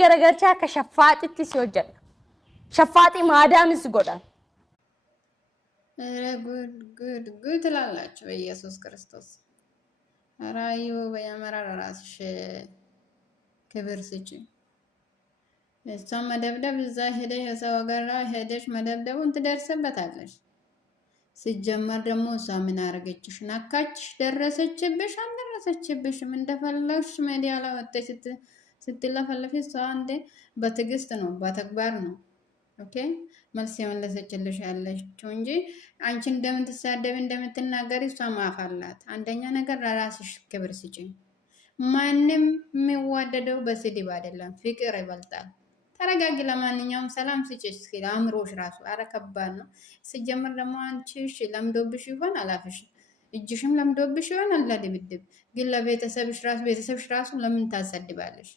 ገረገርቻ ከሸፋጢት ሲወጀል ሸፋጢ ማዳምስ ጎዳል ጉድ ትላላችሁ በኢየሱስ ክርስቶስ ራዩ በያመራራ ራስሽ ክብር ስጪ እሷ መደብደብ እዛ ሄደሽ የሰው ሀገር ላይ ሄደሽ መደብደቡን ትደርስበታለሽ ሲጀመር ደግሞ እሷ ምን አረገችሽ ናካችሽ ደረሰችብሽ አልደረሰችብሽም እንደፈለግሽ ሚዲያ ላይ ወጥተሽ ስትለፈልፊ እሷ አንዴ በትዕግስት ነው በተግባር ነው ኦኬ መልስ የመለሰችልሽ ያለችው እንጂ አንቺ እንደምትሳደብ እንደምትናገሪ እሷ ማፋላት አንደኛ ነገር ለራስሽ ክብር ስጪ ማንም የሚዋደደው በስድብ አይደለም ፍቅር ይበልጣል ተረጋጊ ለማንኛውም ሰላም ስጪ እስኪ አእምሮሽ ራሱ አረከባድ ነው ሲጀምር ደግሞ አንቺ እሺ ለምዶብሽ ይሆን አላፍሽ እጅሽም ለምዶብሽ ይሆን አላ ድብድብ ግን ለቤተሰብሽ ራሱ ለምን ታሰድባለሽ